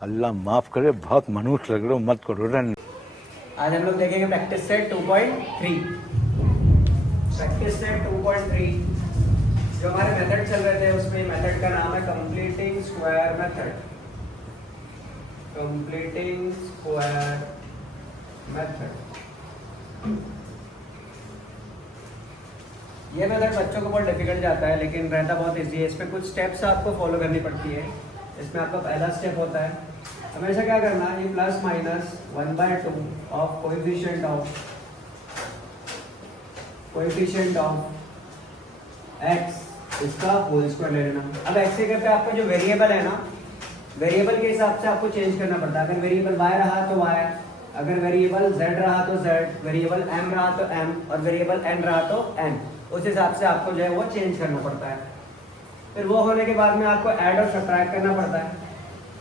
अल्लाह माफ करे, बहुत मनुष्य लग रहे हो, मत करो रन। आज हम लोग देखेंगे प्रैक्टिस सेट 2.3। प्रैक्टिस सेट 2.3 जो हमारे मेथड चल रहे थे उसमें मेथड का नाम है completing square method. Completing square method ये मेथड बच्चों को बहुत डिफिकल्ट जाता है लेकिन रहता बहुत इजी है। इसमें कुछ स्टेप्स आपको फॉलो करनी पड़ती है। इसमें आपका पहला स्टेप होता है हमेशा क्या करना, ये plus minus 1/2 of coefficient of x इसका होल स्क्वायर ले लेना। अब ऐसे करके आपका जो वेरिएबल है ना, वेरिएबल के हिसाब से आपको चेंज करना पड़ता है। अगर वेरिएबल y रहा तो y, अगर वेरिएबल z रहा तो z, वेरिएबल m रहा तो m और वेरिएबल n रहा तो n, उस हिसाब से आपको जो है वो चेंज करना पड़ता है। फिर वो होने के बाद में आपको ऐड और सब्ट्रैक्ट करना पड़ता है।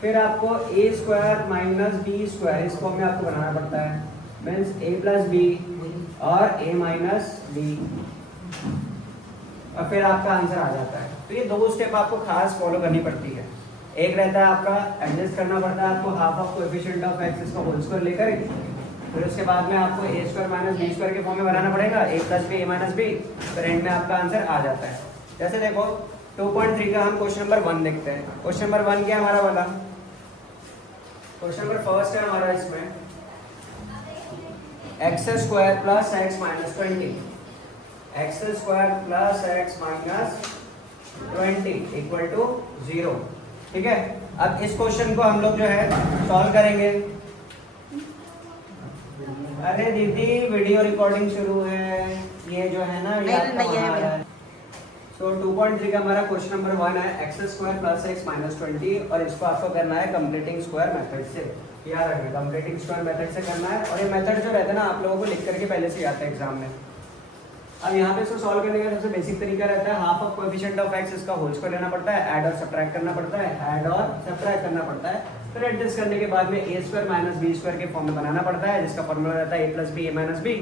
फिर आपको a square minus b square इस फॉर्म में आपको बनाना पड़ता है, मीन्स a प्लस बी और a माइनस बी, और फिर आपका आंसर आ जाता है। तो ये दो स्टेप आपको खास फॉलो करनी पड़ती है। एक रहता है आपका एडजस्ट करना पड़ता है आपको half of coefficient of x इसका होल स्क्वायर लेकर, फिर उसके बाद में आपको a square minus b square के फॉर्म में बनाना पड़ेगा, a plus B a minus b, फिर एंड में आपका आंसर आ जाता है। जैसे देखो 2.3 का हम क्वेश्चन नंबर 1 देखते हैं। क्वेश्चन नंबर 1 क्या हमारा वाला क्वेश्चन नंबर फर्स्ट है हमारा, इसमें x square plus x minus 20, x square plus x minus 20 equal to 0। ठीक है, अब इस क्वेश्चन को हम लोग जो है सॉल्व करेंगे। अरे दीदी वीडियो रिकॉर्डिंग शुरू है, ये जो है ना ये तो 2.3 का हमारा क्वेश्चन नंबर 1 है x square plus x minus 20 और इसको आपको करना है कंप्लीटिंग स्क्वायर मेथड से। याद रखना कंप्लीटिंग स्क्वायर मेथड से करना है, और ये मेथड जो रहता है ना आप लोगों को लिख करके पहले से आता है एग्जाम में। अब यहाँ पे इसको सॉल्व करने का सबसे बेसिक तरीका रहता है half of coefficient of x इसका होल स्क्वायर लेना पड़ता है, ऐड और सब्ट्रैक्ट करना पड़ता है, ऐड और सब्ट्रैक्ट करना पड़ता है, फिर एडजस्ट करने के बाद में a square minus b square के फॉर्म में बनाना पड़ता है जिसका फॉर्मूला रहता है a plus B a minus b,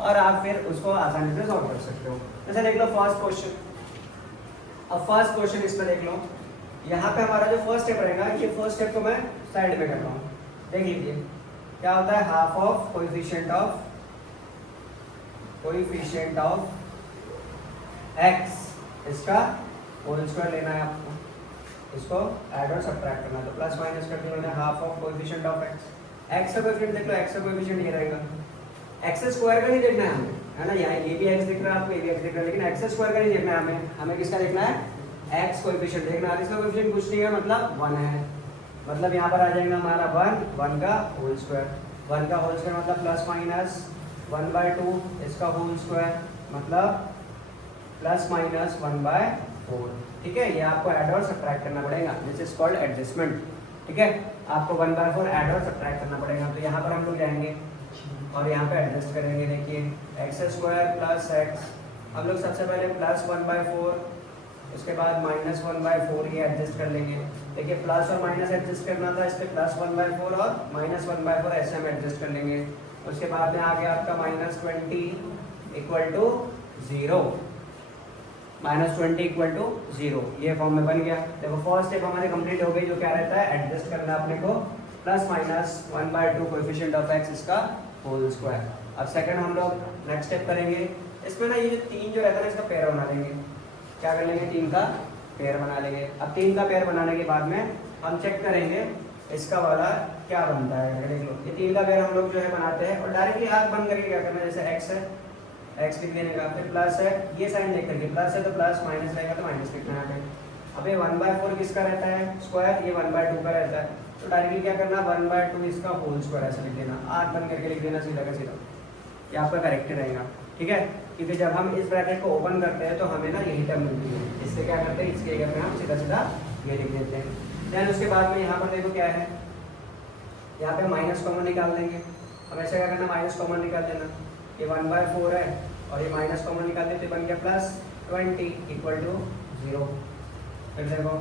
और आप फिर उसको आसानी से सॉल्व कर सकते हो। जैसे देख लो फर्स्ट क्वेश्चन। अब फर्स्ट क्वेश्चन इसमें देख लो, यहाँ पे हमारा जो फर्स्ट स्टेप रहेगा, ये फर्स्ट स्टेप को मैं साइड में कर रहा हूँ। देख लीजिए क्या होता है, half of coefficient of x इसका होल स्क्वायर लेना है आपको, इसको ऐड और सब्ट्रैक्ट करना है, तो प्लस माइनस करते हैं half of coefficient of x का कोएफिशिएंट देख लो, x का कोएफिशिएंट ये रहेगा। x स्क्वायर का नहीं देखना है हमें, है ना, यहाँ ये भी x दिख रहा है आपको, ये भी x दिख रहा है, लेकिन x स्क्वायर का नहीं देखना है हमें। हमें किसका देखना है, x कोएफिशिएंट देखना है। इसका कोएफिशिएंट कुछ नहीं है, मतलब 1 है, मतलब यहाँ पर आ जाएगा हमारा 1 का होल स्क्वायर, 1 का होल स्क्वायर मतलब प्लस माइनस 1/2 इसका होल स्क्वायर मतलब प्लस माइनस 1/4। ठीक है, ये आपको ऐड और सब्ट्रैक्ट करना पड़ेगा, दिस इज कॉल्ड एडजस्टमेंट। ठीक है, आपको 1/4 ऐड और सब्ट्रैक्ट करना पड़ेगा। तो यहाँ पर हम लोग जाएंगे और यहाँ पे एडजस्ट करेंगे। देखिए एक्स स्क्वायर प्लस एक्स, हम लोग सबसे पहले प्लस 1/4, उसके बाद माइनस 1/4 ये एडजस्ट कर लेंगे। देखिए प्लस और माइनस एडजस्ट करना था, इस पर प्लस 1/4 और माइनस 1/4 ऐसे हम एडजस्ट कर लेंगे। उसके बाद में आ गया आपका minus 20 equal to 0, minus 20 equal to 0, ये फॉर्म में बन गया। देखो फर्स्ट स्टेप हमारी कंप्लीट हो गई, जो क्या रहता है एडजस्ट करना अपने को, plus minus 1/2 coefficient of x इसका होल स्क्वायर। अब सेकंड हम लोग नेक्स्ट स्टेप करेंगे। इसमें ना ये जो 3 जो रहता है ना इसका पेयर बना लेंगे। क्या कर लेंगे, 3 का पेयर बना लेंगे। अब 3 का पेयर बनाने के बाद में हम चेक करेंगे इसका वाला क्या बनता है। देख लो ये 3 का पेयर हम लोग जो है बनाते हैं, और डायरेक्टली हाथ बंद करके क्या करना है, जैसे x है x लिख देने का, फिर प्लस है ये साइन देख करके, प्लस है तो प्लस, माइनस रहेगा तो माइनस लिखना है। अब ये 1/4 किसका रहता है स्क्वायर, ये 1/2 का रहता है, तो डायरेक्टली क्या करना 1/2 इसका होल स्क्वायर ऐसे लिख देना, आठ बंद करके लिख देना सीधा का सीधा, ये आपका करेक्ट रहेगा। ठीक है, क्योंकि जब हम इस ब्रैकेट को ओपन करते हैं तो हमें ना यही टर्म मिलती है, इससे क्या करते हैं इसके जगह पे हम सीधा सीधा ये लिख देते हैं। देन उसके बाद में यहाँ पर देखो क्या है, यहाँ पे माइनस कॉमन निकाल देंगे। हमेशा क्या करना, माइनस कॉमन निकाल देना, ये 1/4 है और ये माइनस कॉमन निकाल देते बन गया प्लस 20 इक्वल टू 0। फिर देखो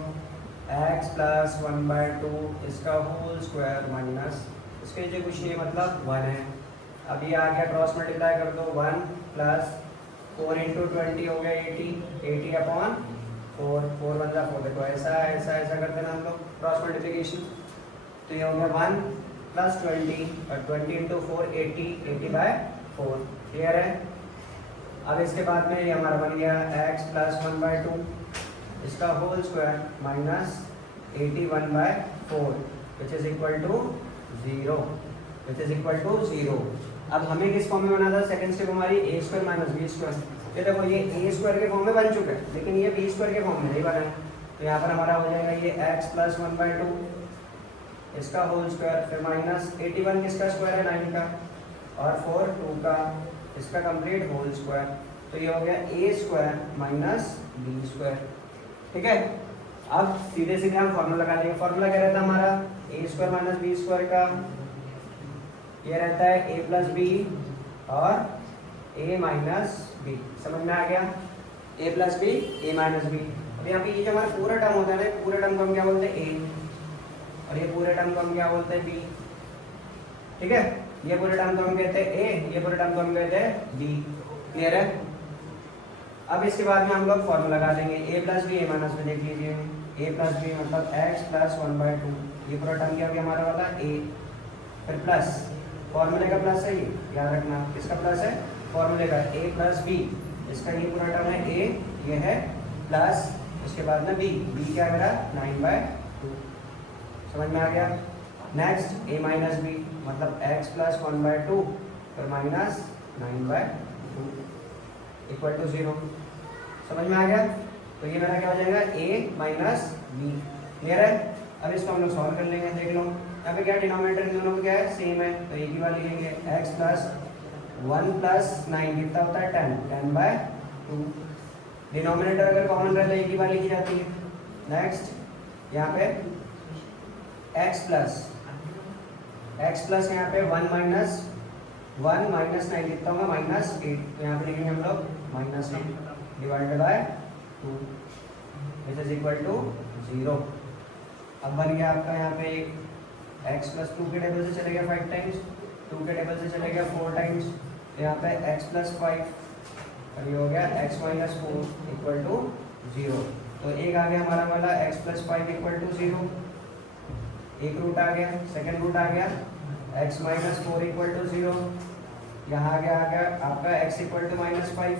x प्लस 1/2 इसका होल स्क्वायर माइनस इसके नीचे कुछ नहीं है मतलब 1 है। अब ये आ गया क्रॉस मल्टीप्लाई कर दो, 1 प्लस 4 × 20 हो गया 80/4, 4 1 4। देखो ऐसा ऐसा ऐसा करते ना हम लोग क्रॉस मल्टीप्लिकेशन, तो ये हो गया 1 प्लस 20 और 20 इंटू 4 80, 80/4। क्लियर है। अब इसके बाद में ये हमारा बन गया x प्लस 1/2 इसका whole square minus 81/4 which is equal to 0, which is equal to 0। अब हमें किस फॉर्म में बना था? सेकंड स्टेप हमारी a square minus b square. ये देखो ये a स्क्वायर के फॉर्म में बन चुका है, लेकिन ये b स्क्वायर के फॉर्म में नहीं बना है। तो यहाँ पर हमारा हो जाएगा ये x प्लस 1/2 इसका होल स्क्वायर, फिर माइनस 81 किसका स्क्वायर है? 9 का, और 4 2 का, इसका कंप्लीट होल स्क्वायर। तो ये हो गया a square minus b square. ठीक है। अब सीधे सीधे हम फॉर्मूला लगा देंगे। फॉर्मूला क्या रहता है हमारा? a square minus b square का ये रहता है a प्लस बी और a माइनस बी। समझ में आ गया? a plus B, a minus B. अब यहाँ पे ये जो हमारा पूरा टर्म होता है ना, पूरे टर्म को हम क्या बोलते हैं? a, और ये पूरे टर्म को हम क्या बोलते हैं? b। ठीक है। ये पूरे टर्म को हम कहते हैं a, ये पूरे टर्म को हम कहते हैं b। क्लियर है। अब इसके बाद में हम लोग फॉर्मूला लगा देंगे a plus B, a minus b. देख लीजिए a प्लस बी मतलब x प्लस 1/2, ये पूरा टर्म क्या हो गया हमारा वाला a, फिर प्लस फॉर्मूले का प्लस है, ये याद रखना। किसका प्लस है? फॉर्मूले का। a प्लस बी इसका ये पूरा टर्म है a, ये है प्लस उसके बाद में b, b क्या है मेरा? 9/2। समझ में आ गया? नेक्स्ट a माइनस बी मतलब x प्लस 1/2 फिर माइनस 9/2 इक्वल टू 0। समझ में आ गया? तो ये मेरा क्या हो जाएगा? a minus B. क्लियर है। अब इसको हम लोग सॉल्व कर लेंगे। देख लो यहाँ पे क्या डिनोमिनेटर इन दोनों को क्या है? सेम है, तो एक ही वाली लेंगे। x प्लस 1 प्लस 9 कितना होता है? 10, 10/2। डिनोमिनेटर अगर कॉमन रहता है एक ही वाली की जाती है। नेक्स्ट यहाँ पे x प्लस यहाँ पे 1 माइनस 1 माइनस 9 कितना होगा? -8। तो यहाँ पे लिखेंगे हम लोग -8 divided by 2 which is equal to 0। अब बन गया आपका यहाँ पे x प्लस 2 के टेबल से चले गया 5 टाइम्स, 2 के टेबल से चले गया 4 टाइम्स, तो यहाँ पे x प्लस 5 और ये हो गया x माइनस 4 इक्वल टू 0। तो एक आ गया हमारा वाला x प्लस 5 इक्वल टू 0, एक रूट आ गया। सेकेंड रूट आ गया x माइनस 4 इक्वल टू 0, यहाँ आ गया आपका x इक्वल टू -5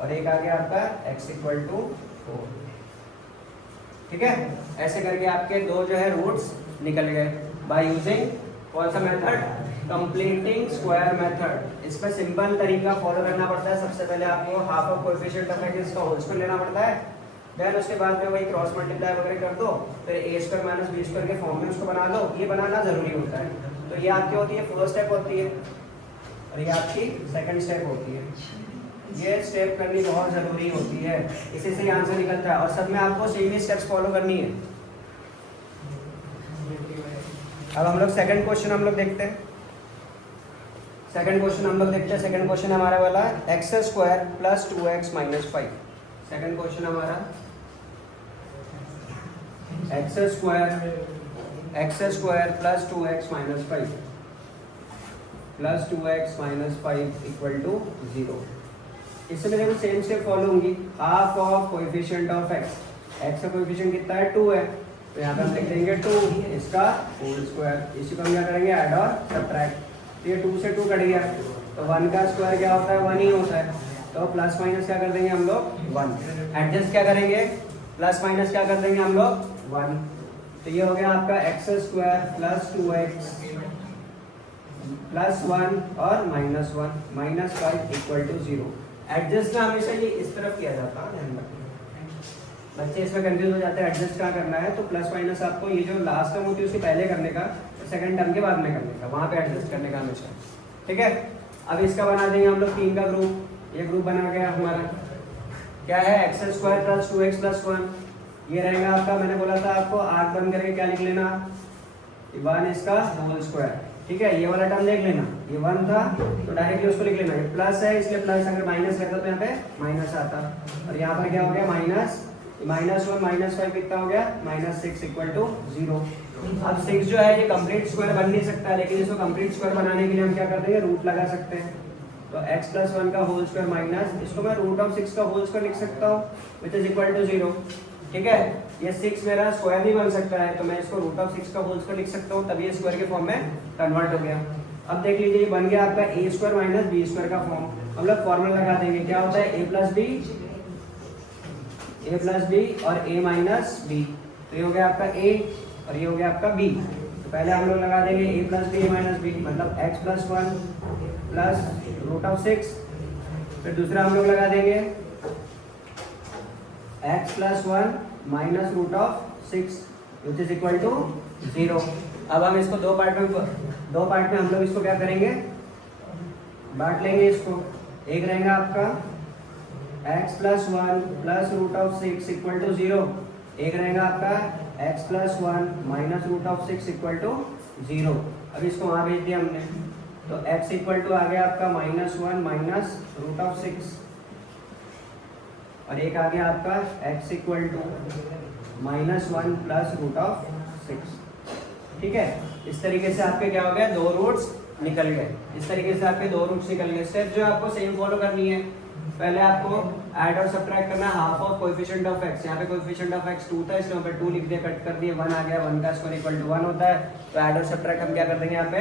और एक आ गया आपका x इक्वल टू 4। ठीक है। ऐसे करके आपके दो जो है रूट्स निकल गए बाय यूजिंग कौन सा मेथड? Completing square method. इसमें सिंपल तरीका फॉलो करना पड़ता है। सबसे पहले आपको half of coefficient of x का होल स्क्वायर लेना पड़ता है, देन उसके बाद में वही क्रॉस मल्टीप्लाई वगैरह कर दो, फिर a square minus b square के फॉर्म में उसको बना लो। ये बनाना जरूरी होता है। तो ये आपकी होती है फर्स्ट स्टेप होती है और ये आपकी सेकंड स्टेप होती है। ये स्टेप करनी बहुत जरूरी होती है, इसी से आंसर निकलता है और सब में आपको सेम ही स्टेप्स फॉलो करनी है। अब हम लोग सेकंड क्वेश्चन हम लोग देखते हैं। सेकंड क्वेश्चन हमारा वाला x square plus 2x minus 5। Second question हमारा x square plus 2x minus 5 plus 2x minus 5 equal to 0। इसमें देखो सेम स्टेप फॉलो होंगी। Half of coefficient of x, x का कोएफिशिएंट कितना है? 2 है, तो यहाँ पर हम लिख देंगे 2 इसका होल स्क्वायर। इसी को हम क्या करेंगे? ऐड और सब्ट्रैक्ट। ये 2 से 2 कट गया, तो 1 का स्क्वायर क्या होता है? 1 ही होता है। तो प्लस माइनस क्या कर देंगे हम लोग? 1। एडजस्ट क्या करेंगे? प्लस माइनस क्या कर देंगे हम लोग? 1। तो ये हो गया आपका x square plus 2x plus 1 और -1 -5 इक्वल टू 0। एडजस्ट ना हमेशा ये इस तरफ किया जाता है, ध्यान रखना। बच्चे इसमें कंफ्यूज हो जाते हैं एडजस्ट कहाँ करना है। तो प्लस माइनस आपको ये जो लास्ट टर्म होती है उससे पहले करने का, सेकंड टर्म के बाद में करने का, वहाँ पे एडजस्ट करने का हमेशा। ठीक है। अब इसका बना देंगे हम लोग 3 का ग्रुप। ये ग्रुप बना गया हमारा, क्या है? x square plus 2x plus 1। ये रहेगा आपका, मैंने बोला था आपको आर्क बंद करके क्या लिख लेना? 1 इसका होल स्क्वायर। ठीक है। ये वाला टर्म देख लेना, ये 1 था तो डायरेक्टली उसको लिख लेना। ये प्लस है इसलिए प्लस, अगर माइनस रहता तो यहाँ पे माइनस आता। और यहाँ पर क्या हो गया? -1 -5 कितना हो गया? -6 इक्वल टू 0। अब 6 जो है ये कंप्लीट स्क्वायर बन नहीं सकता, लेकिन इसको कंप्लीट स्क्वायर बनाने के लिए हम क्या कर देंगे? रूट लगा सकते हैं। तो x प्लस 1 का होल स्क्वायर माइनस, इसको मैं रूट ऑफ 6 का होल स्क्वायर लिख सकता हूँ विच इज इक्वल टू 0। ठीक है। ये 6 मेरा स्क्वायर भी बन सकता है, तो मैं इसको रूट ऑफ 6 का होल स्क्वायर लिख सकता हूँ, तभी ये स्क्वायर के फॉर्म में कन्वर्ट हो गया। अब देख लीजिए, ये बन गया आपका ए स्क्वायर माइनस बी स्क्वायर का फॉर्म। हम लोग फॉर्मूला लगा देंगे, क्या होता है ए प्लस बी और ए माइनस बी। तो ये हो गया आपका ए और ये हो गया आपका बी। तो पहले हम लोग लगा देंगे a plus b a minus b, मतलब x plus 1 plus root of 6। फिर दूसरा हम लोग लगा देंगे x plus 1 minus root of 6 which is equal to 0। अब हम इसको दो पार्ट में हम लोग इसको क्या करेंगे, बांट लेंगे इसको। एक रहेगा आपका x plus 1 plus root of 6 equal to 0, एक रहेगा आपका x plus 1 minus root of 6 equal to 0। अब इसको वहाँ भेज दिया हमने, तो x इक्वल टू आ गया आपका -1 माइनस रूट ऑफ 6 और एक आ गया आपका x equal to -1 plus root of 6। ठीक है, इस तरीके से आपके क्या हो गया, दो रूट्स निकल गए। इस तरीके से आपके दो रूट्स निकल गए। स्टेप जो आपको सेम फॉलो करनी है, पहले आपको ऐड और सब्ट्रैक्ट करना है half of coefficient of x। यहाँ पे कोएफिशिएंट ऑफ x 2 था, इसलिए यहाँ पे 2 लिख दिया, कट कर दिए, 1 आ गया। 1 का स्क्वायर इक्वल टू 1 होता है, तो ऐड और सब्ट्रैक्ट हम क्या कर देंगे यहाँ पे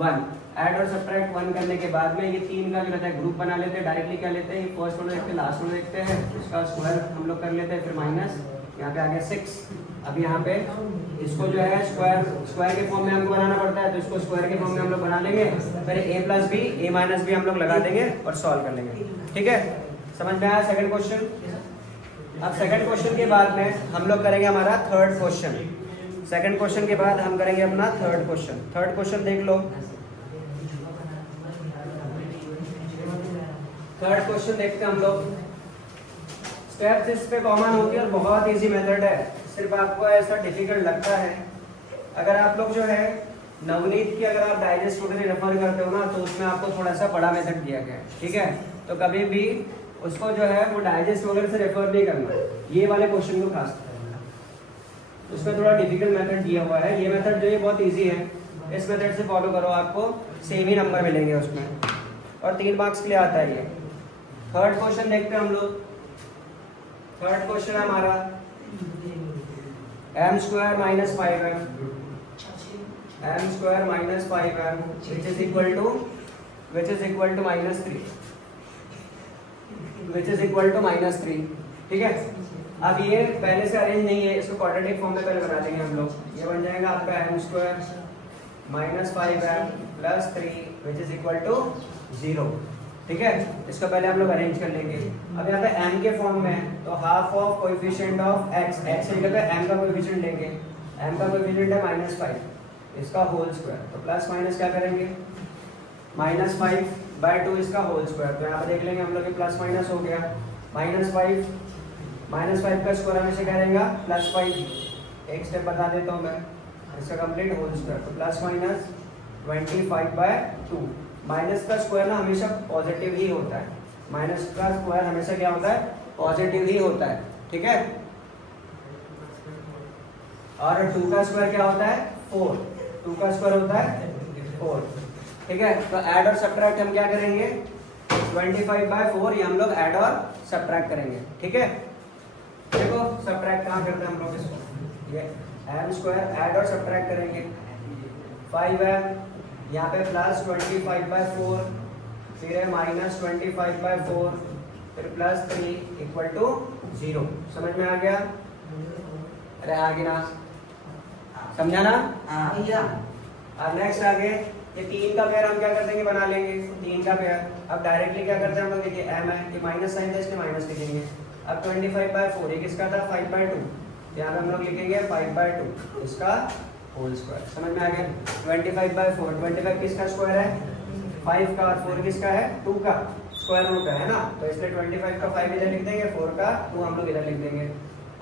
1। ऐड और सब्ट्रैक्ट 1 करने के बाद में ये 3 का जो रहता है ग्रुप बना लेते हैं। डायरेक्टली क्या लेते हैं, फर्स्ट वाला देखते हैं, लास्ट वाला देखते हैं, इसका स्क्वायर हम लोग कर लेते हैं, फिर माइनस यहाँ पे आ गया 6। अब यहाँ पे इसको जो है स्क्वायर के फॉर्म में हमको बनाना पड़ता है, तो इसको स्क्वायर के फॉर्म में हम लोग बना लेंगे। फिर a plus b a minus b हम लोग लगा देंगे और सॉल्व कर लेंगे। ठीक है, समझ में आया सेकंड क्वेश्चन। अब सेकंड क्वेश्चन के बाद में हम लोग करेंगे हमारा थर्ड क्वेश्चन। सेकंड क्वेश्चन के बाद हम करेंगे अपना थर्ड क्वेश्चन। थर्ड क्वेश्चन देख लो। थर्ड क्वेश्चन देखते हैं हम लोग। स्टेप्स इस पे कॉमन होती है और बहुत इजी मेथड है, सिर्फ आपको ऐसा डिफिकल्ट लगता है। अगर आप लोग जो है नवनीत की अगर आप डाइजेस्ट वगैरह रेफर करते हो ना, तो उसमें आपको थोड़ा सा बड़ा मेथड दिया गया है। ठीक है, तो कभी भी उसको जो है वो डाइजेस्ट वगैरह से रेफर नहीं करना, ये वाले क्वेश्चन को खास उसमें थोड़ा डिफिकल्ट मेथड दिया हुआ है। ये मेथड जो है बहुत इजी है, इस मेथड से फॉलो करो, आपको सेम ही नंबर मिलेंगे उसमें, और 3 मार्क्स के लिए आता है ये। थर्ड क्वेश्चन देखते हैं हम लोग। थर्ड क्वेश्चन है हमारा m square minus 5m which is equal to -3। ठीक है, अब ये पहले से अरेंज नहीं है, इसको क्वाड्रेटिक फॉर्म में पहले बना देंगे हम लोग। ये बन जाएगा आपका m square minus 5m plus 3 which is equal to 0। ठीक है, इसको पहले हम लोग अरेंज कर लेंगे। अब यहाँ पे m के फॉर्म में, तो half of coefficient of x की जगह पे m का कोएफिशिएंट लेंगे। m का कोएफिशिएंट है -5, इसका होल स्क्वायर, तो प्लस माइनस क्या करेंगे, -5/2 इसका होल स्क्वायर। तो यहाँ पे देख लेंगे हम लोग प्लस माइनस हो गया। -5 का स्क्वायर हमेशा क्या रहेगा, +5। एक स्टेप बता देता हूँ मैं, इसका कंप्लीट होल स्क्वायर, तो प्लस माइनस 25/2। माइनस का स्क्वायर ना हमेशा पॉजिटिव ही होता है, माइनस का स्क्वायर हमेशा क्या होता है, पॉजिटिव ही होता है। ठीक है, और 2 का स्क्वायर क्या होता है, 4। 2 का स्क्वायर होता है 4। ठीक है, तो ऐड और सब्ट्रैक्ट हम क्या करेंगे, 25/4 ये हम लोग ऐड और सब्ट्रैक्ट करेंगे। ठीक है, देखो सब्ट्रैक्ट कहाँ करते हैं हम लोग इसको, ये m स्क्वायर ऐड और सब्ट्रैक्ट करेंगे। 5m यहाँ पे प्लस 25/4, फिर है -25/4, फिर प्लस 3 इक्वल टू 0। समझ में आ गया, अरे आगे ना समझा ना। अब नेक्स्ट आगे ये 3 का पेयर हम क्या कर देंगे, बना लेंगे 3 का पेयर। अब डायरेक्टली क्या करते हैं हम लोग, देखिए m है, ये माइनस साइन था इसलिए माइनस लिखेंगे। अब 25/4 ये किसका था, 5/2, यहाँ पे हम लोग लिखेंगे 5/2 इसका होल स्क्वायर। समझ में आ गया, 25/4, 25 किसका स्क्वायर है, 5 का, और 4 किसका है, 2 का स्क्वायर रूट है ना, तो इसलिए 25 का 5 इधर लिख देंगे, 4 का 2 हम लोग इधर लिख देंगे।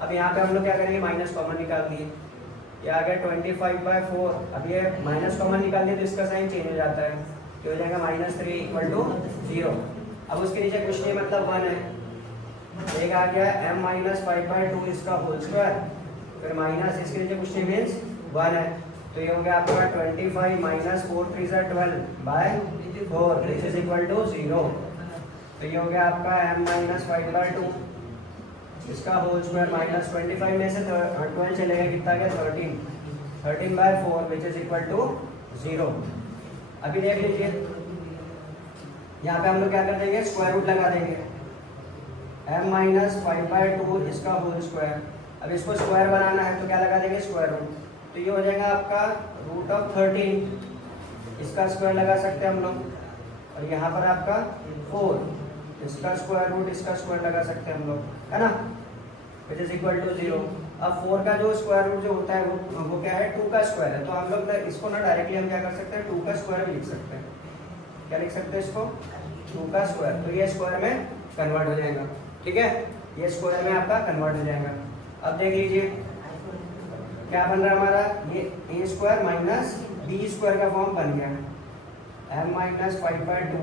अब यहाँ पे हम लोग क्या करेंगे, माइनस कॉमन निकाल दिए, ये आ गया 25/4। अब ये माइनस कॉमन निकाल दिए तो इसका साइन चेंज हो जाता है, तो हो जाएगा -3 इक्वल टू 0। अब उसके नीचे कुछ नहीं, मतलब 1 है। एक आ गया m - 5/2 इसका होल स्क्वायर, फिर माइनस इसके नीचे कुछ नहीं मीन्स 1 है, तो ये हो गया आपका 25 - 4 3 12/4 दिस इज इक्वल टू 0। तो ये हो गया आपका m - 5/2 इसका होल स्क्वायर माइनस 25 में से 12 चलेगा, कितना गया 13, 13/4 विच इज इक्वल टू 0। अभी देख लीजिए यहाँ पे हम लोग क्या कर देंगे, स्क्वायर रूट लगा देंगे, m माइनस 5/2 इसका होल स्क्वायर। अब इसको स्क्वायर बनाना है तो क्या लगा देंगे, स्क्वायर रूट। तो ये हो जाएगा आपका √13, इसका स्क्वायर लगा सकते हैं हम लोग, और यहाँ पर आपका 4 इसका स्क्वायर रूट, इसका स्क्वायर लगा सकते हैं हम लोग, है ना, विच इज इक्वल टू 0। अब 4 का जो स्क्वायर रूट जो होता है वो क्या है, 2 का स्क्वायर है। तो हम लोग इसको ना डायरेक्टली हम क्या कर सकते हैं, 2 का स्क्वायर भी लिख सकते हैं। क्या लिख सकते हैं इसको, 2 का स्क्वायर। तो ये स्क्वायर में कन्वर्ट हो जाएगा, ठीक है, ये स्क्वायर में आपका कन्वर्ट हो जाएगा। अब देख लीजिए क्या बन रहा है हमारा, ये a square minus b square का फॉर्म बन गया, m माइनस 5/2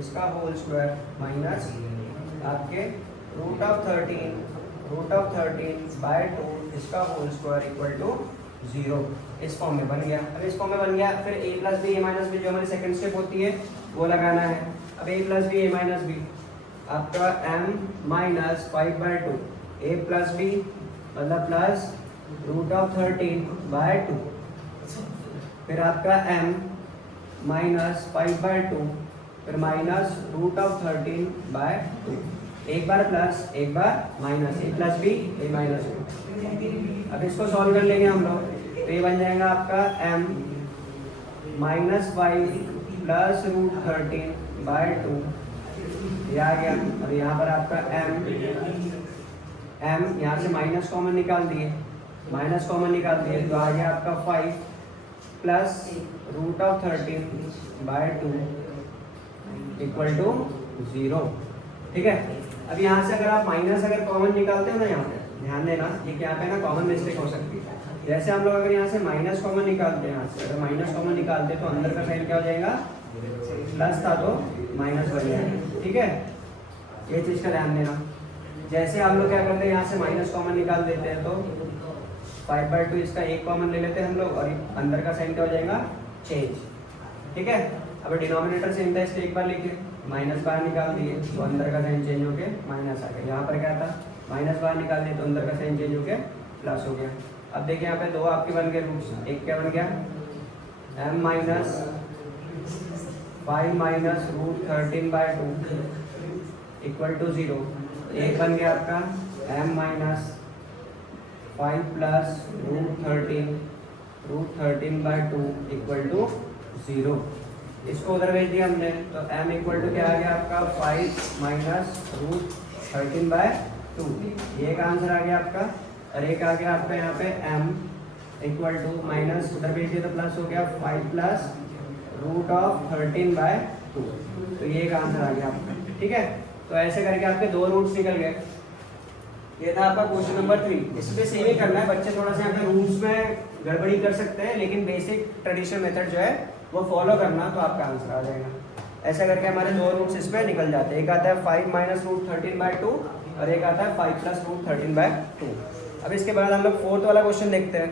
इसका होल स्क्वायर माइनस आपके √13/2 इसका होल स्क्वायर इक्वल टू 0। इस फॉर्म में बन गया। अब इस फॉर्म में बन गया, फिर a plus B, a minus b जो हमारी सेकंड स्टेप होती है वो लगाना है। अब a plus B, a minus b, आपका m minus 5/2 a plus b मतलब प्लस √13/2, फिर आपका m माइनस 5/2 फिर माइनस √13/2, एक बार प्लस एक बार minus, a plus B a minus B. अब इसको सॉल्व कर लेंगे हम लोग, तो ये बन जाएगा आपका m माइनस 5 प्लस √13/2, ये आ गया। और यहाँ पर आपका m यहाँ से माइनस कॉमन निकाल दिए, माइनस कॉमन निकाल दिए तो आ गया आपका 5 प्लस √13/2 इक्वल टू 0, ठीक है। अब यहाँ से अगर आप माइनस अगर कॉमन निकालते हो ना, यहाँ पे ध्यान देना, ये क्या पे ना कॉमन मिस्टेक हो सकती है। जैसे हम लोग अगर यहाँ से माइनस कॉमन निकालते हैं, यहाँ से अगर माइनस कॉमन निकालते हैं तो अंदर का साइन क्या हो जाएगा, प्लस था तो माइनस बन जाएगा, ठीक है, ये चीज़ का ध्यान देना। जैसे हम लोग क्या करते हैं, यहाँ से माइनस कॉमन निकाल देते हैं तो 5/2 इसका एक कॉमन ले लेते हैं हम लोग, और अंदर का साइन क्या हो जाएगा, चेंज, ठीक है। अब डिनोमिनेटर सेम था इसलिए एक बार लिखे, माइनस बाहर निकाल दिए तो अंदर का साइन चेंज होके माइनस आ गया। यहाँ पर क्या था, माइनस बाहर निकाल दिए तो अंदर का साइन चेंज होके प्लस हो गया। अब देखिए यहाँ पे दो आपके बन गए रूट्स, एक क्या बन गया, m minus 5 minus √13/2 equal to 0। एक बन गया आपका m minus 5 plus √13/2 equal to 0। इसको उधर भेज दिया हमने तो m इक्वल टू क्या आ गया आपका 5 माइनस √13/2, ये एक आंसर आ गया आपका। और एक आ गया आपका यहाँ पे m इक्वल टू माइनस उधर भेज दिया तो प्लस हो गया 5 प्लस √13/2, तो ये एक आंसर आ गया आपका, ठीक है। तो ऐसे करके आपके दो रूट्स निकल गए। ये था आपका क्वेश्चन नंबर 3। इस पे सेम ही करना है, बच्चे थोड़ा सा यहाँ पे रूट्स में गड़बड़ी कर सकते हैं, लेकिन बेसिक ट्रेडिशनल मेथड जो है वो फॉलो करना तो आपका आंसर आ जाएगा। ऐसा करके हमारे दो रूट्स इस पे निकल जाते हैं, एक आता है 5 माइनस √13/2 और एक आता है 5 प्लस √13/2। अब इसके बाद हम लोग फोर्थ वाला क्वेश्चन देखते हैं,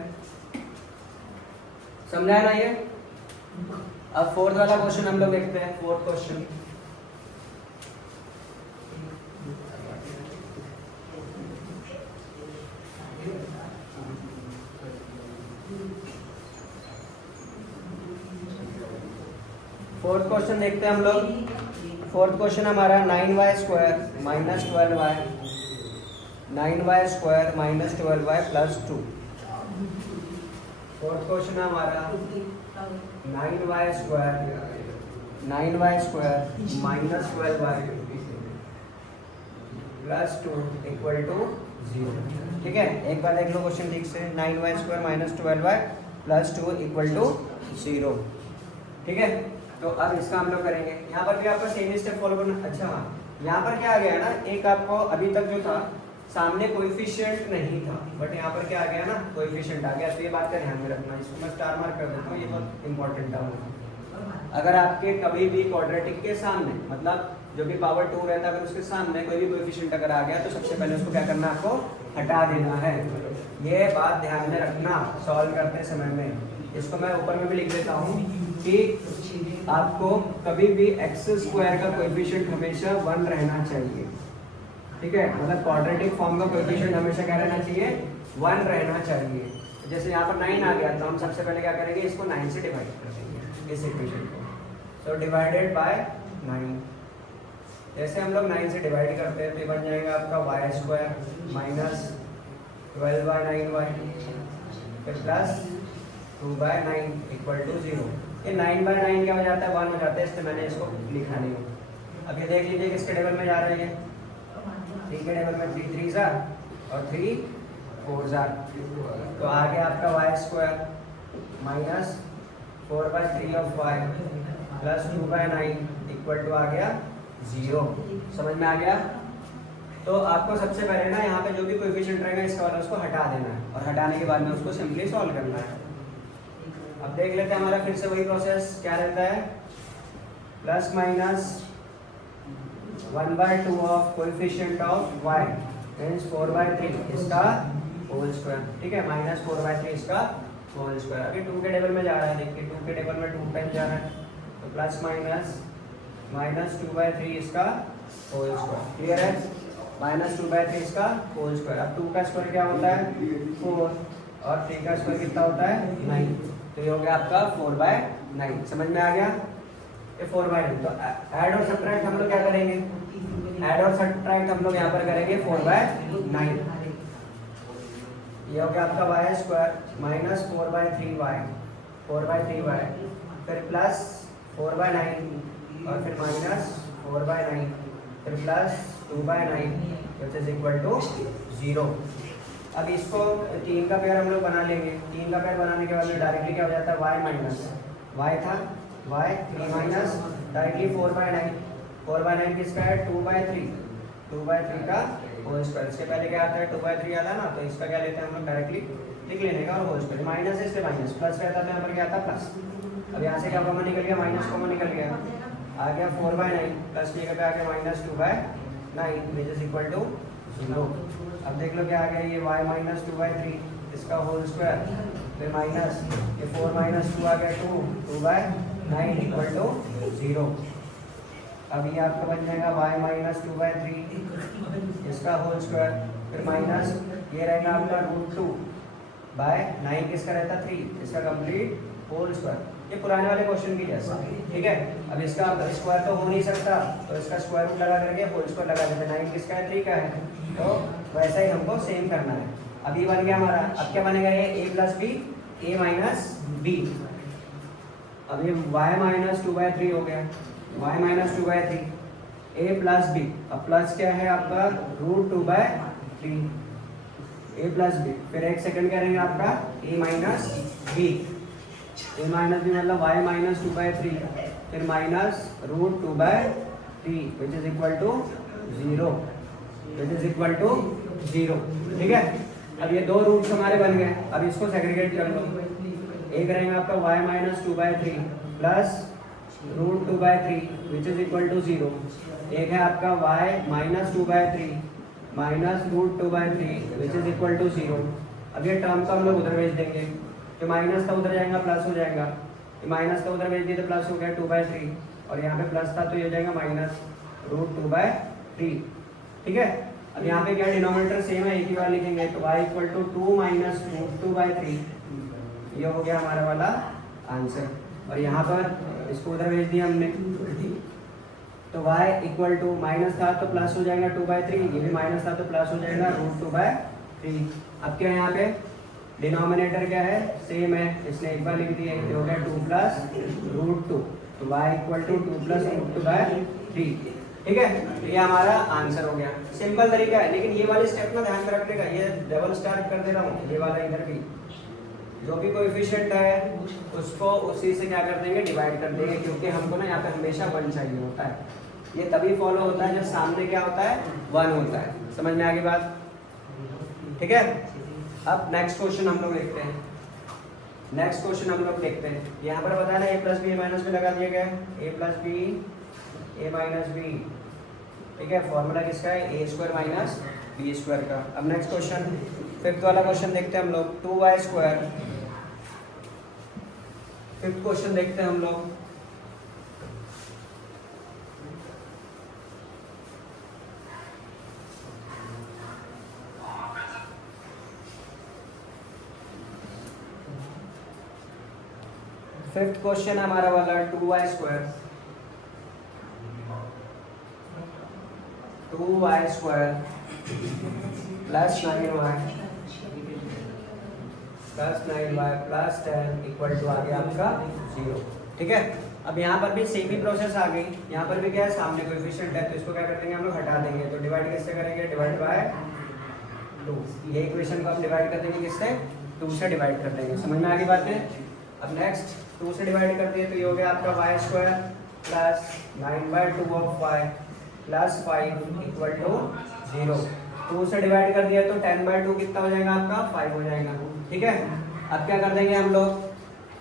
समझाया ना ये। अब फोर्थ वाला क्वेश्चन हम लोग देखते हैं, फोर्थ क्वेश्चन। फोर्थ क्वेश्चन देखते हैं हम लोग। फोर्थ क्वेश्चन हमारा 9y² minus 12y, 9y² minus 12y plus 2। Fourth question हमारा 9y² minus 12y plus 2 equal to 0, ठीक है। एक बार देख लो क्वेश्चन ठीक से, 9y² minus 12y plus 2 equal to 0, ठीक है। तो अब इसका हम लोग करेंगे, यहाँ पर भी आपको सेम स्टेप फॉलो करना। अच्छा हाँ, यहाँ पर क्या आ गया ना, एक आपको अभी तक जो था सामने कोएफिशिएंट नहीं था, बट यहाँ पर क्या आ गया ना, कोएफिशिएंट आ गया। तो ये बात का ध्यान में रखना, इसको मैं स्टार मार्क कर देता हूँ, ये बहुत इंपॉर्टेंट टर्म है। अगर आपके कभी भी क्वाड्रेटिक के सामने, मतलब जो भी पावर 2 रहता है, अगर उसके सामने कोई भी कोएफिशिएंट अगर आ गया तो सबसे पहले उसको क्या करना है, आपको हटा देना है। ये बात ध्यान में रखना सॉल्व करते समय में। इसको मैं ऊपर में भी लिख देता हूँ कि आपको कभी भी x² का कोएफिशिएंट हमेशा 1 रहना चाहिए। ठीक है, मतलब क्वाड्रेटिक फॉर्म का कोएफिशिएंट हमेशा क्या रहना चाहिए, 1 रहना चाहिए। जैसे यहाँ पर 9 आ गया तो हम सबसे पहले क्या करेंगे, इसको 9 से डिवाइड कर देंगे इस इक्वेशन को। सो डिवाइडेड बाय 9, जैसे हम लोग 9 से डिवाइड करते हैं तो ये बन जाएगा आपका वाई स्क्वायर माइनस 12/9y फिर प्लस 2/9 इक्वल टू 0। ये 9/9 क्या हो जाता है, 1 हो जाता है, इसलिए मैंने इसको लिखा नहीं हो। अब ये देख लीजिए किसके टेबल में जा रही है, 3 के टेबल में 3 3 और 3 4 तो आ गया आपका Y square minus 4/3 of Y plus 2/9 equal to आ गया 0। समझ में आ गया। तो आपको सबसे पहले ना यहाँ पे जो भी कोएफिशिएंट रहेगा इसका वाला उसको हटा देना है और हटाने के बाद में उसको सिंपली सॉल्व करना है। अब देख लेते हैं हमारा फिर से वही प्रोसेस क्या रहता है, plus minus 1/2 of coefficient of y means 4/3 इसका होल स्क्वायर, ठीक है, माइनस 4/3 इसका होल स्क्वायर। अभी 2 के टेबल में जा रहा है, देखिए 2 के टेबल में 2 टाइम जा रहा है तो प्लस माइनस माइनस 2/3 इसका होल स्क्वायर, क्लियर है, माइनस 2/3 इसका होल स्क्वायर। अब 2 का स्क्वायर क्या होता है 4 और 3 का स्क्वायर कितना होता है 9, तो ये हो गया आपका 4/9। समझ में आ गया, ये 4/9। तो ऐड और सब्ट्रैक्ट हम लोग क्या करेंगे, ऐड और सब्ट्रैक्ट हम लोग यहाँ पर करेंगे 4/9। ये हो गया आपका Y square minus 4/3y 4/3y फिर प्लस 4/9 और फिर माइनस 4/9 फिर plus 2/9 which is equal to 0। अब इसको 3 का पेयर हम लोग बना लेंगे। 3 का पेयर बनाने के बाद में डायरेक्टली क्या हो जाता है, y माइनस y था y 3 माइनस डायरेक्टली 4/9 4/9 किसका है 2/3 का होल स्क्वायर। इसके पहले क्या आता है 2/3 आता है ना, तो इसका क्या लेते हैं हम लोग डायरेक्टली लिख लेने का और होल स्क्वायर माइनस है, इससे माइनस प्लस रहता है तो यहाँ पर क्या आता है प्लस। अब यहाँ से क्या कॉमन निकल गया, माइनस कॉमन निकल गया, आ गया 4/9 प्लस में आ गया minus 2/9 which is equal to 0। अब देख लो क्या आ गया, ये y माइनस 2/3 इसका होल स्क्वायर फिर माइनस ये 4 माइनस 2 आ गया 2/9 इक्वल टू 0। अब ये आपका बन जाएगा y माइनस 2/3 इसका होल स्क्वायर फिर माइनस ये रहेगा आपका √2/9 किसका रहता 3 इसका कंप्लीट होल स्क्वायर। ये पुराने वाले क्वेश्चन की जैसा, ठीक है। अब इसका स्क्वायर तो हो नहीं सकता तो इसका स्क्वायर रूट लगा करके होल स्क्वायर लगा देते हैं। 9 किसका है 3 का है, तो वैसा ही हमको सेम करना है। अब ये बन गया हमारा, अब क्या बनेगा ये a plus B a minus B. अब ये y माइनस 2/3 हो गया, y minus 2/3 a plus b. अब प्लस क्या है आपका √2/3 a प्लस बी फिर एक सेकंड करेंगे आपका a minus b. a minus b मतलब y माइनस 2/3 फिर minus √2/3 which is equal to 0 which is equal to 0, ठीक है। अब ये दो रूट्स हमारे बन गए, अब इसको सेग्रीगेट कर लो। एक रहेगा आपका y minus 2/3 plus √2/3 which is equal to 0। एक है आपका y minus 2/3 minus √2/3 which is equal to 0। अब ये टर्म को हम लोग उधर भेज देंगे, जो माइनस था उधर जाएगा प्लस हो जाएगा, ये माइनस था उधर भेज दिए तो प्लस हो गया 2/3 और यहाँ पे प्लस था तो ये हो जाएगा माइनस √2/3, ठीक है। अब यहाँ पे क्या डिनोमिनेटर सेम है, एक ही बार लिखेंगे तो y इक्वल टू 2 माइनस √2/3 ये हो गया हमारा वाला आंसर। और यहाँ पर इसको उधर भेज दिया हमने तो y इक्वल टू माइनस था तो प्लस हो जाएगा 2/3, ये भी माइनस था तो प्लस हो जाएगा √2/3। अब क्या यहाँ पे डिनोमिनेटर क्या है सेम है, इसने एक बार लिख दिया, ये हो गया 2 प्लस √2 तो y इक्वल टू 2 प्लस √2/3, ठीक है। तो ये हमारा आंसर हो गया। सिंपल तरीका है, लेकिन ये वाले स्टेप ना ध्यान में रखने का, ये डबल स्टार कर दे रहा हूँ, ये वाला इधर भी जो भी कोएफिशिएंट है उसको उसी से क्या कर देंगे डिवाइड कर देंगे, क्योंकि हमको ना यहाँ पे हमेशा 1 चाहिए होता है। ये तभी फॉलो होता है जब सामने क्या होता है 1 होता है। समझ में आ गई बात, ठीक है। अब नेक्स्ट क्वेश्चन हम लोग देखते हैं। नेक्स्ट क्वेश्चन हम लोग देखते हैं, यहाँ पर बताना a प्लस बी माइनस में लगा दिया गया है, a plus B a minus b, ठीक है। फॉर्मूला किसका है a square minus b square का। अब नेक्स्ट क्वेश्चन फिफ्थ वाला क्वेश्चन देखते हैं हम लोग, 2y²। फिफ्थ क्वेश्चन देखते हैं हम लोग, फिफ्थ क्वेश्चन हमारा वाला 2y² 2y² plus 9y plus 10 equal to आ गया आपका 0। ठीक है, अब यहाँ पर भी सेम ही प्रोसेस आ गई। यहाँ पर भी क्या है, सामने कोएफिशिएंट है तो इसको क्या कर देंगे हम लोग, हटा देंगे। तो डिवाइड किससे करेंगे, डिवाइड बाय 2। ये इक्वेशन को हम डिवाइड कर देंगे किससे, 2 से डिवाइड कर देंगे। समझ में आ गई बात है। अब नेक्स्ट 2 से डिवाइड कर दिए तो ये हो गया आपका y² plus 9/2 of y plus 5 equal to 0। 2 से डिवाइड कर दिया तो 10/2 कितना हो जाएगा आपका, 5 हो जाएगा। ठीक है, अब क्या कर देंगे हम लोग,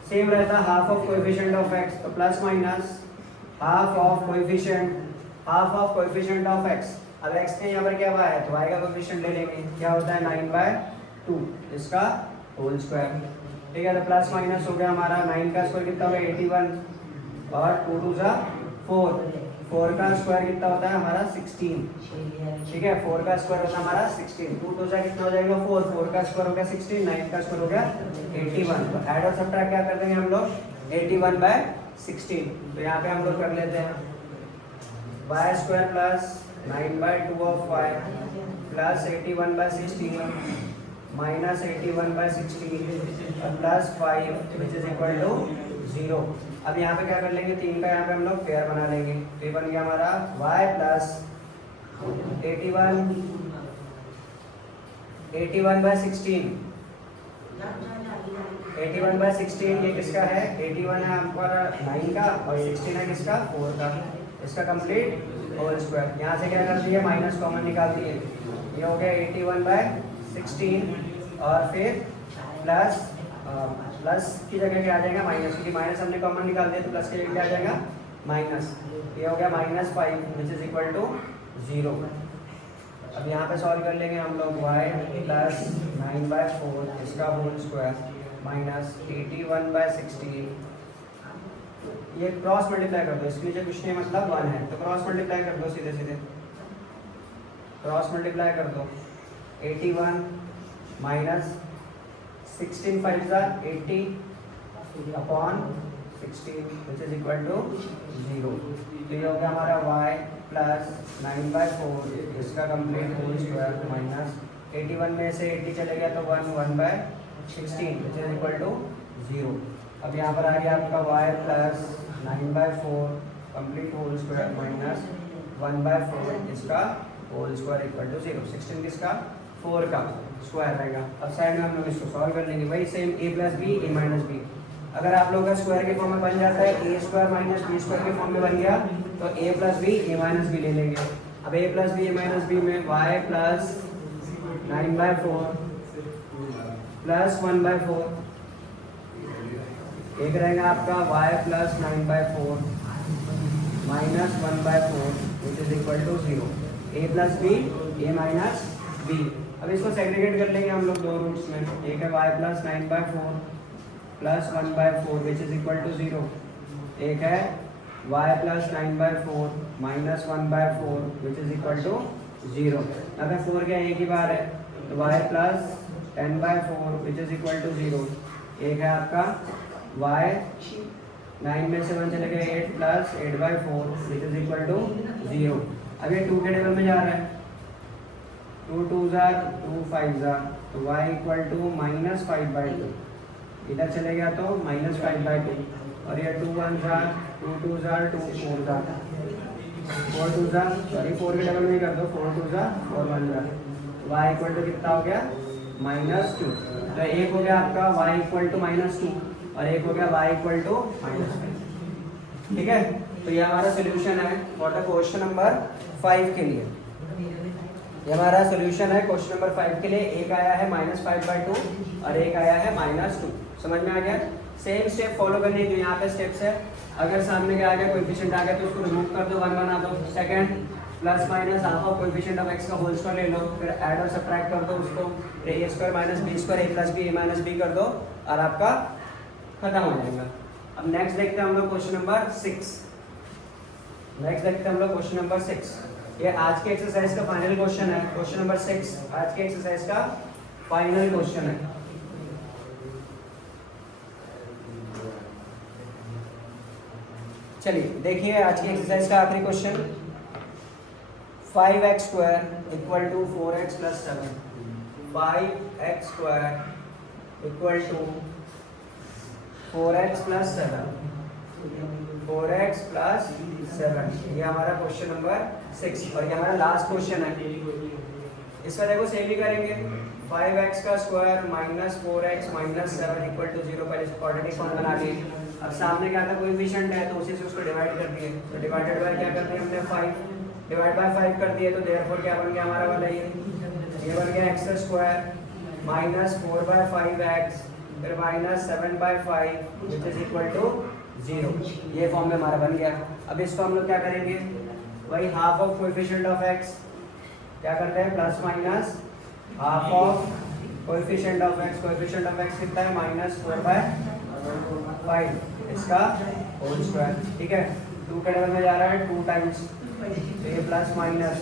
सेम रहता half of coefficient of x, तो plus minus half of coefficient of x। अब x के यहाँ पर क्या y है तो y का कोएफिशिएंट ले लेंगे, क्या होता है 9/2 इसका होल स्क्वायर। ठीक है, तो प्लस माइनस हो गया हमारा, 9 का स्क्वायर कितना हो गया 81 और 2 2 जा 4, 4 का स्क्वायर कितना होता है हमारा 16। ठीक है, 4 का स्क्वायर होता है हमारा 16, 2 2 जा कितना हो जाएगा 4, 4 का स्क्वायर हो गया 16, 9 का स्क्वायर हो गया 81। तो ऐड और सब्ट्रैक्ट क्या कर देंगे हम लोग, 81/16। तो यहाँ पे हम लोग कर लेते हैं y² plus 9/2 of y plus 81/16 minus 81/16 plus 5 which is equal to 0। अब यहाँ पे क्या कर लेंगे, 3 का यहाँ पे हम लोग पेयर बना लेंगे। तो ये बन गया हमारा y प्लस 81/16 ये किसका है, 81 है हमारा 9 का और 16 है किसका 4 का, इसका कंप्लीट होल स्क्वायर। यहाँ से क्या कर दिए, माइनस कॉमन निकाल दिए, ये हो गया 81/16 और फिर प्लस प्लस की जगह क्या आ जाएगा माइनस, क्योंकि माइनस हमने कॉमन निकाल दिया तो प्लस की जगह क्या आ जाएगा माइनस। ये हो गया -5 विच इज इक्वल टू 0। अब यहाँ पे सॉल्व कर लेंगे हम लोग, y प्लस 9/4 इसका होल स्क्वायर माइनस 81/16। ये क्रॉस मल्टीप्लाई कर दो, इसके नीचे कुछ नहीं मतलब 1 है तो क्रॉस मल्टीप्लाई कर दो, सीधे सीधे क्रॉस मल्टीप्लाई कर दो। 81 माइनस 16 5 जा 80 upon 16 which is equal to 0। तो ये हो गया हमारा y प्लस 9/4 इसका कंप्लीट होल स्क्वायर माइनस 81 में से 80 चले गया तो 1/16 विच इज इक्वल टू 0। अब यहाँ पर आ गया आपका y plus 9/4 complete whole square minus 1/4 इसका होल स्क्वायर इक्वल टू 0। 16 किसका 4 का स्क्वायर रहेगा। अब साइड में हम लोग इसको सॉल्व कर लेंगे, वही same a plus B a minus b. अगर आप लोगों का स्क्वायर के फॉर्म में बन जाता है a² माइनस b² के फॉर्म में बन गया तो a plus B a minus b ले लेंगे। अब a plus B a minus b में y प्लस 9/4 प्लस 1/4 एक रहेगा आपका y plus 9/4 minus 1/4 which is equal to 0। a plus B a minus B. अब इसको सेग्रीगेट कर लेंगे हम लोग दो रूट्स में, एक है y plus 9/4 plus 1/4 which is equal to 0, एक है y plus 9/4 minus 1/4 which is equal to 0। अगर 4 क्या एक ही बार है तो y plus 10/4 which is equal to 0, एक है आपका y 9 में से 1 चले गए 8 plus 8/4 which is equal to 0। अब ये 2 के टेबल में जा रहा है, 2 2 जा 2 5 जा तो y इक्वल टू माइनस 5/2, इधर चले गया तो माइनस 5/2 और ये 2 1 जा 2 2 जा 2 4 जा 4 2 जा सॉरी 4 के टेबल में ही कर दो, 4 2 जा 4 1 जा y इक्वल टू कितना हो गया -2। तो एक हो गया आपका y इक्वल टू -2 और एक हो गया y इक्वल टू -5। ठीक है, तो ये हमारा सोल्यूशन है फॉर द क्वेश्चन नंबर 5 के लिए। ये हमारा सोल्यूशन है क्वेश्चन नंबर 5 के लिए। एक आया है -5/2 और एक आया है -2। समझ में आ गया। सेम स्टेप फॉलो करने जो यहाँ पे स्टेप्स है, अगर सामने क्या आ गया कोएफिशिएंट आ गया तो उसको रिमूव कर दो, 1 बना दो। Second plus minus half of coefficient of x का होल स्क्वायर ले लो, फिर ऐड और सब्ट्रैक्ट कर दो उसको, फिर a² minus b² a plus b a minus b कर दो और आपका खत्म हो जाएगा। अब नेक्स्ट देखते हैं हम लोग क्वेश्चन नंबर 6। नेक्स्ट देखते हैं हम लोग क्वेश्चन नंबर 6। ये आज के एक्सरसाइज का फाइनल क्वेश्चन है। क्वेश्चन नंबर 6 आज के एक्सरसाइज का फाइनल क्वेश्चन है। चलिए देखिए आज की एक्सरसाइज का आखिरी question 5x square equal to 4x plus 7 5x square equal to 4x plus 7 4x plus 7 ये हमारा क्वेश्चन नंबर 6 और ये हमारा लास्ट क्वेश्चन है। इसका देखो सेम ही करेंगे 5x का square minus 4x minus 7 equal to 0 पर क्वाड्रेटिक फॉर्म बना लिए। अब सामने क्या था कोएफिशिएंट है तो उसी से उसको डिवाइड कर दिए तो डिवाइडेड बाय क्या करते हैं हमने 5 डिवाइड बाय 5 कर दिए तो देयरफॉर क्या बन गया हमारा वाला ये बन गया x square minus 4 by 5x फिर minus 7 by 5 which is equal to 0 ये फॉर्म में हमारा बन गया। अब इसको हम लोग क्या करेंगे वही half of coefficient of x क्या करते हैं plus minus half of coefficient of x coefficient of x कितना है माइनस 4 बाय 5 इसका होल स्क्वायर ठीक है 2 के डबल में जा रहा है 2 टाइम्स तो ये प्लस माइनस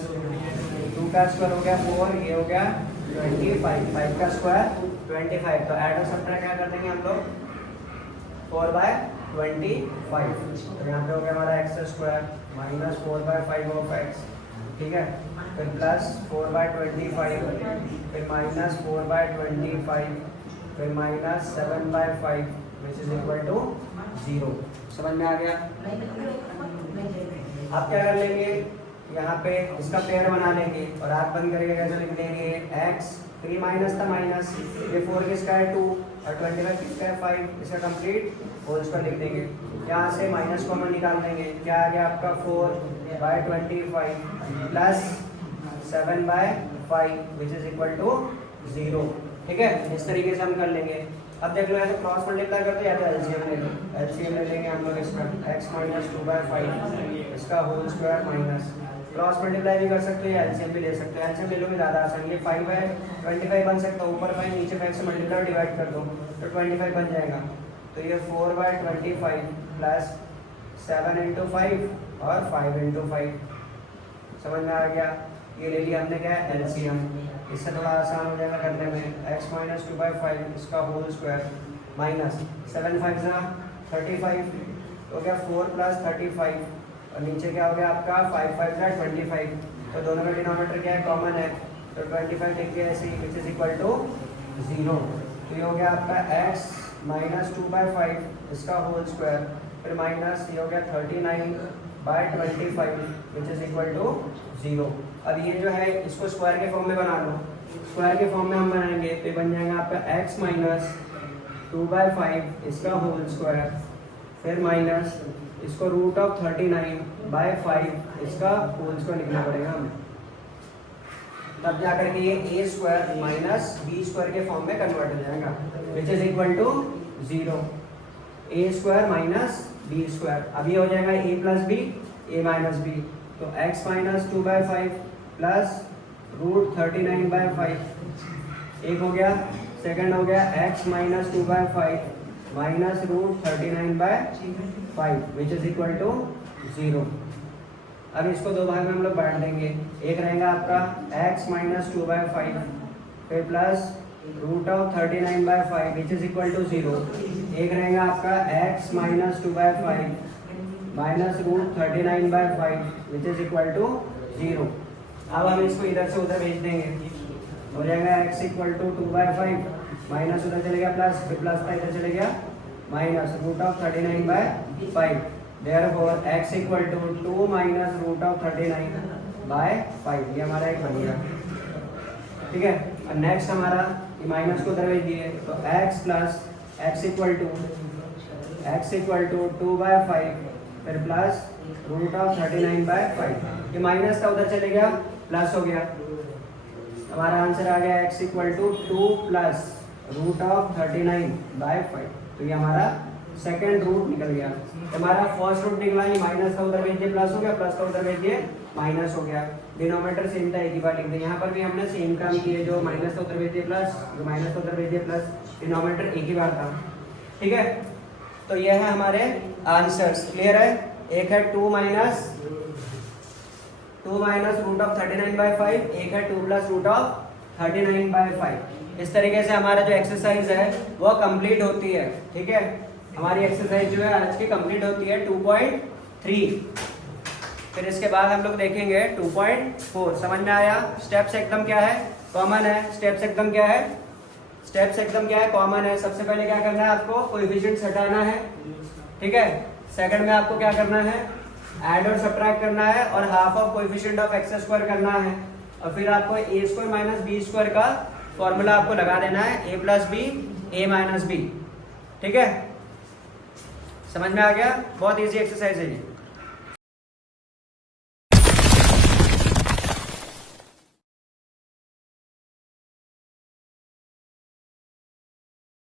2 का स्क्वायर हो गया 4 ये हो गया 25 5 का स्क्वायर 25 तो ऐड और सब्ट्रैक्ट क्या कर देंगे हम लोग 4 बाय 25 तो यहाँ पे हो गया हमारा x square minus 4 by 5 of x ठीक है फिर प्लस 4 बाय 25 फिर माइनस 4 बाय 25 फिर minus 7 by 5 which is equal to 0 समझ में आ गया। आप क्या कर लेंगे यहाँ पे इसका पेयर बना लेंगे और आप बंद करके कैसे लिख देंगे x 3 माइनस था माइनस ये 4 की स्क्वायर 2 और 25 की स्क्वायर 5 इसका कंप्लीट होल स्क्वायर लिख देंगे। यहाँ से माइनस कॉमन निकाल देंगे क्या आ गया आपका 4 by 25 plus 7 by 5 which is equal to 0 ठीक है इस तरीके से हम कर लेंगे। अब देख लो या तो क्रॉस मल्टीप्लाई करते हैं या तो एलसीएम ले लो एलसीएम ले लेंगे हम लोग इसका x माइनस 2 बाय 5 इसका whole square minus cross multiply भी कर सकते हैं एलसीएम भी ले सकते हैं एलसीएम ले लो ज़्यादा आसान ये 5 बाय 25 बन सकता है ऊपर 5 नीचे 5 से मल्टीप्लाई डिवाइड कर दो तो 25 बन जाएगा तो ये 4 बाय 25 प्लस 7 इंटू 5 और 5 इंटू 5 समझ में आ गया। ये ले लिया हमने क्या है एलसीएम इससे थोड़ा आसान हो जाएगा करने में x माइनस 2 बाई 5 इसका होल स्क्वायर माइनस 7 5 35 तो क्या 4 प्लस 35 और नीचे क्या हो गया आपका 5 5 25 तो दोनों का डिनोमिनेटर क्या है कॉमन है तो 25 लिख दिया ऐसे विच इज इक्वल टू 0 तो ये हो गया आपका x माइनस 2 बाई 5 इसका होल स्क्वायर फिर माइनस ये हो गया 39 by 25 which is equal to 0। अब ये जो है इसको स्क्वायर के फॉर्म में बना लो स्क्वायर के फॉर्म में हम बनाएंगे तो ये बन जाएगा आपका x माइनस 2 बाय 5 इसका होल स्क्वायर फिर माइनस इसको रूट ऑफ 39 बाय 5 इसका होल स्क्वायर लिखना पड़ेगा हमें तब जाकर के ये a square minus b square के फॉर्म में कन्वर्ट हो जाएगा which is equal to 0 a square minus b square अब ये हो जाएगा a plus b a minus b तो x minus 2 by 5 plus root 39 by 5 एक हो गया सेकंड हो गया x minus 2 by 5 minus root 39 by 5 which is equal to 0। अब इसको दो भाग में हम लोग बांट देंगे एक रहेगा आपका x माइनस 2 बाय 5 फिर plus root of 39 by 5 which is equal to 0 एक रहेगा आपका x minus 2 by 5 minus root 39 by 5 which is equal to 0। अब हम इसको इधर से उधर भेज देंगे हो जाएगा x equal to 2 by 5 minus उधर चले गया प्लस फिर प्लस था इधर चले गया minus root of 39 by 5 therefore x equal to 2 minus root of 39 by 5 ये हमारा एक बन गया ठीक है। और नेक्स्ट हमारा ये माइनस को उधर भेज दिए तो x plus x equal to 2 by 5 फिर प्लस रूट ऑफ 39 बाय 5 ये माइनस था उधर चले गया प्लस हो गया हमारा आंसर आ गया x equal to 2 plus root of 39 by 5 तो ये हमारा सेकंड रूट निकल गया। हमारा फर्स्ट रूट निकला ये माइनस का उधर भेज दिए प्लस हो गया प्लस का उधर भेज दिए माइनस हो गया डिनोमिनेटर सेम था एक ही बार लिख दिया। यहाँ पर भी हमने सेम काम किए जो माइनस का उधर भेज दिए प्लस जो माइनस का उधर भेज दिए प्लस डिनोमिनेटर एक ही बार था ठीक है। तो ये है हमारे आंसर्स क्लियर है। एक है 2 माइनस रूट ऑफ 39 बाय 5 एक है 2 प्लस रूट ऑफ 39 बाय 5। इस तरीके से हमारा जो एक्सरसाइज है वो कंप्लीट होती है ठीक है। हमारी एक्सरसाइज जो है आज की कंप्लीट होती है 3। फिर इसके बाद हम लोग देखेंगे 2.4। समझ में आया? स्टेप्स एकदम क्या है, कॉमन है। स्टेप्स एकदम क्या है, स्टेप्स एकदम क्या है, कॉमन है। सबसे पहले क्या करना है आपको, कोएफिशिएंट्स हटाना है, ठीक है। सेकंड में आपको क्या करना है, ऐड और सब्ट्रैक्ट करना है और half of coefficient of x square करना है। और फिर आपको ए स्क्वायर माइनस बी स्क्वायर का फॉर्मूला आपको लगा देना है, ए plus b a minus b, ठीक है। समझ में आ गया? बहुत इजी एक्सरसाइज है ये।